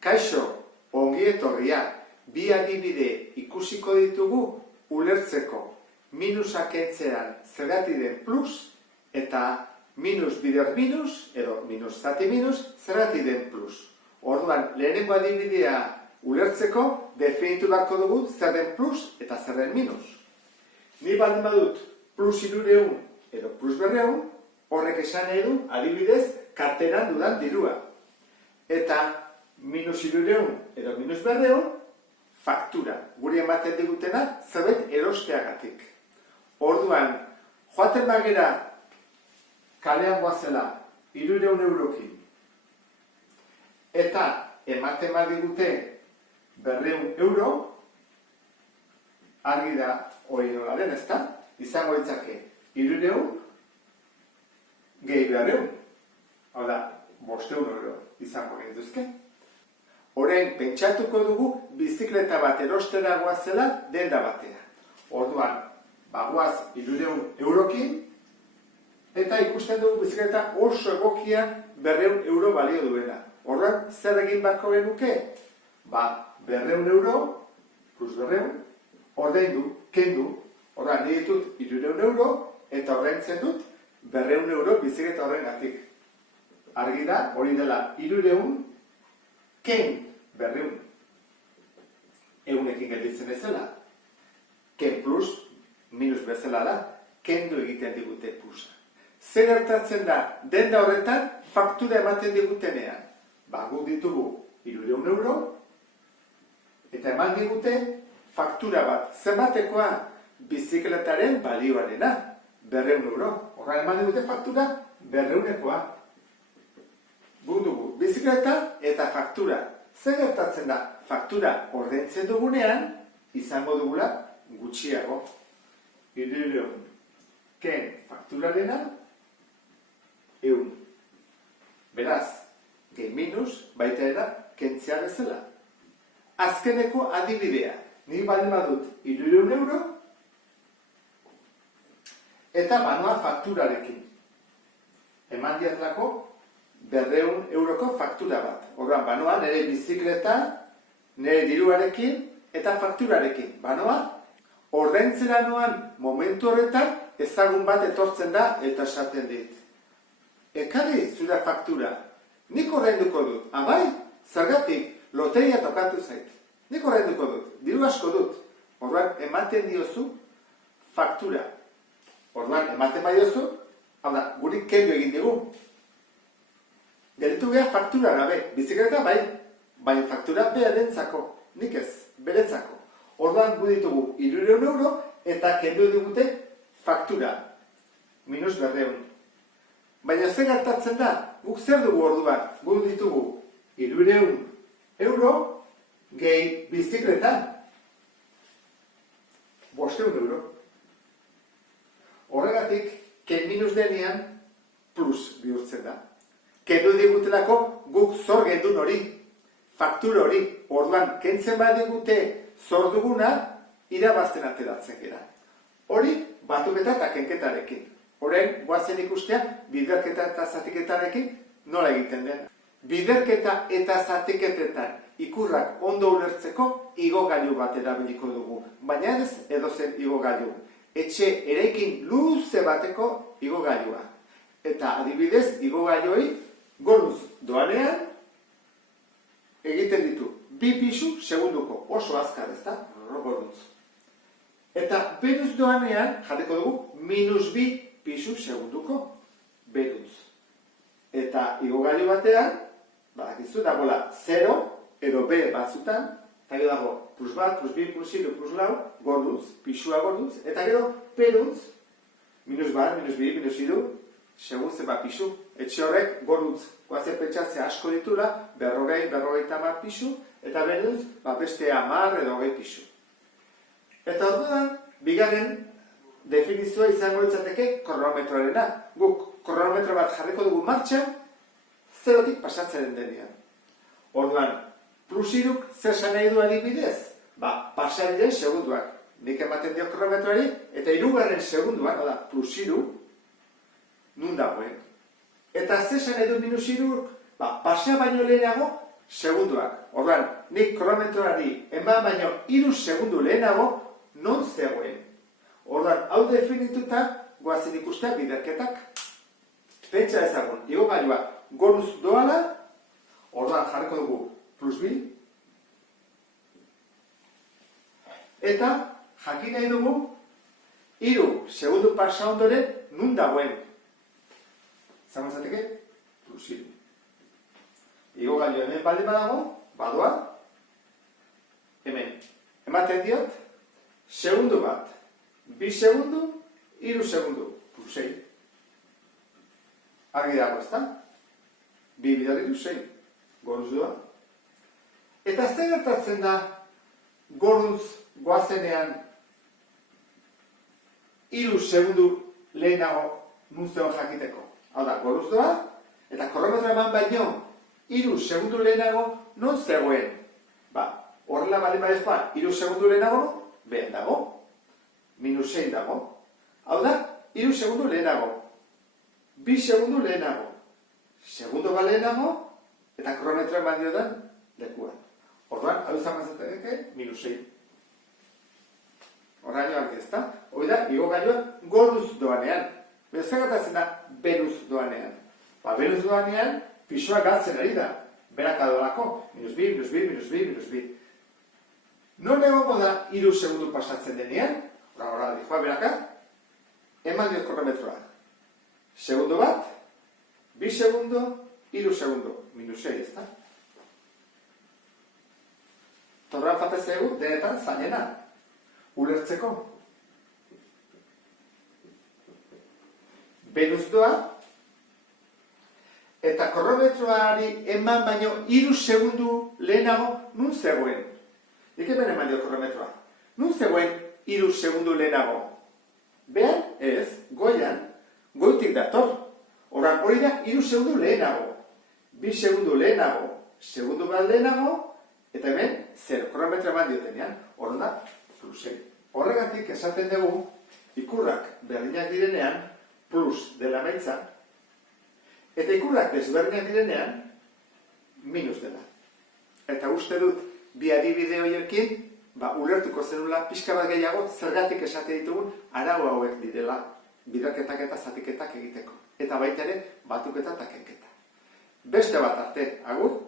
Kaixo, ongi etorria, bi adibide ikusiko ditugu ulertzeko minusa kentzean zergatik den plus eta minus bider minus edo minus zati minus zergatik den plus. Orduan, lehenengo adibidea ulertzeko definitu beharko dugu zer den plus eta zer den minus. Ni baldin badut plus 300 edo plus 200, horrek esan nahi du adibidez karteran dudan dirua. Eta minus 300 edo minus 200 faktura, guri ematen digutena zerbait erosteagatik. Orduan, joaten bagera kalean goazela 300 eurokin eta ematen badigute 200 euro, argi da hori nola den, ezta? Izango ditzake 300 gehi 200. Hau da, 500 euro izango gintuzke. Orain, pentsatuko dugu bizikleta bat erostera goazela denda batea. Orduan, bagoaz 300 eurokin, eta ikusten dugu bizikleta oso egokia 200 euro balio duena. Orduan, zer egin beharko genuke? 200 euro plus 200, ordaindu, kendu. Orduan, ni ditut 300 euro, eta ordaintzen dut 200 euro bizikleta horrengatik. Argi da, hori dela 300, ken 200. Eunekin gelditzen ezela. Ken plus, minus bezala da, kendu egiten digute plusa. Zer gertatzen da, denda horretan faktura ematen digutenean. Guk ditugu 300 euro, eta eman digute faktura bat. Zenbatekoa bizikletaren balioarena, 200 euro. Horra eman digute faktura 200ekoa. Guk dugu bizikleta eta faktura. Zer gertatzen da, faktura ordaintzen dugunean, izango dugula gutxiago. 300 ken fakturarena 100. Beraz, gehi minus baita era kentzea bezala. Azkeneko adibidea, nik baldin badut 300 euro eta banoa fakturarekin. Eman diatlako 200 euroko faktura bat. Orduan, banoa nire bizikleta, nire diruarekin eta fakturarekin. Banoa, ordaintzera noan momentu horretan ezagun bat etortzen da eta esaten dit. Ekarri zure faktura, nik ordainduko dut. Abai, zergatik, loteria tokatu zait. Nik ordainduko dut, diru asko dut. Orduan, ematen diozu faktura. Orduan, ematen badiozu, hau da, guri kendu egin digu. Gelditu geha faktura gabe, bizikleta bai, baina faktura beharentzako, nik ez, beretzako. Orduan gu ditugu 300 euro eta kendu digute faktura, minus 200. Baina zer gertatzen da, guk zer dugu orduan, gu ditugu 300 euro gehi bizikleta, 500 euro. Horregatik, ken minus denean plus bihurtzen da. Kendu digutelako guk zor gendun hori, faktura hori, orduan kentzen badigute zor duguna, irabazten ateratzen gera. Hori, batuketa eta kenketarekin. Orain, goazen ikustea, biderketa eta zatiketarekin nola egiten den. Biderketa eta zatiketetan ikurrak ondo ulertzeko igogailu bat erabiliko dugu. Baina ez edozen igogailu. Etxe eraikin luze bateko igogailua. Eta adibidez, igogailuei goruz doanean egiten ditu 2 pisu segunduko, oso azkar, ezta? Goruz. Eta beruz doanean jarriko dugu minus 2 pisu segunduko beruz. Eta igogailu batean, badakizu dagoela 0 edo B batzutan, eta gero dago plus bat, plus 2, plus 3, plus 4, goruz, pisua goruz, eta gero beruz, minus bat, minus 2, minus 3, segun zeba pisu. Etxe horrek goruz goazen pentsatzea asko ditula, 40-50 pisu, eta beruz, beste 10 edo 20 pisu. Eta orduan, bigarren definizioa izango litzateke kronometroarena. Guk kronometro bat jarriko dugu martxan, zerotik pasatzen denean. Orduan, plus 3 zer esan nahi du adibidez? Pasa diren segunduak. Nik ematen dio kronometroari, eta 3. segunduan, plus 3, nun dagoen. Eta zer esan edo minus 3, pasa baino lehenago, segunduak. Orduan, nik kronometroari eman baino 3 segundu lehenago non zegoen. Orduan, hau definituta goazen ikustea biderketak. Pentsa ezagun, igogailua goruz doala, orduan jarriko dugu plus bi, eta jakin nahi dugu 3 segundu pasa ondoren nun dagoen. Zango zateke? Plus 3. Igogailua hemen balde badago, badoa, hemen. Ematen diot, segundu bat, 2 segundu, 3 segundu, plus 6. Argi dago, ezta? 2 bidar 3, 6. Goruz doa. Eta zer gertatzen da goruz goazenean 3 segundu lehenago nun zegoen jakiteko? Hau da, goruz doa, eta kronometroa eman baino 3 segundu lehenago non zegoen? Horrela bale badez 3 segundu lehenago, behen dago, minus 6 dago. Hau da, 3 segundu lehenago. 2 segundu lehenago, segundo bat lehenago, eta kronometroa eman diotan lekuan. Orduan, hau izan mazateke, minus 6. Horraino argi ezta? Hoi da, igogailua goruz doanean. Zer gertatzen da beruz doanean? Beruz doanean, pisua galtzen ari da. Berak adolako, minus 2, minus 2, minus 2, minus 2. Non egongo da 3 segundu pasatzen denean? Horra, dijoa beraka, eman diot kronometroa. Segundo bat, 2 segundo, 3 segundo, minus 6, ezta? Torran fatezegu, denetan zainena, ulertzeko. Beruz doa, eta kronometroari eman baino 3 segundu lehenago nun zegoen. Nik hemen eman dio kronometroa. Nun zegoen 3 segundu lehenago? Behan, ez, goian, goitik dator. Horan hori da 3 segundu lehenago. 2 segundu lehenago, segundu bat lehenago, eta hemen 0, kronometroa eman diotenean, hori da, plus 6. Horregatik esaten dugu, ikurrak berdinak direnean, plus dela emaitza, eta ikurrak desberdinak direnean, minus dela. Eta uste dut, bi adibide horiekin, ulertuko zenula pixka bat gehiago, zergatik esate ditugun, arau hauek direla, biderketak eta zatiketak egiteko. Eta baita ere, batuketa eta kenketa. Beste bat arte, agur?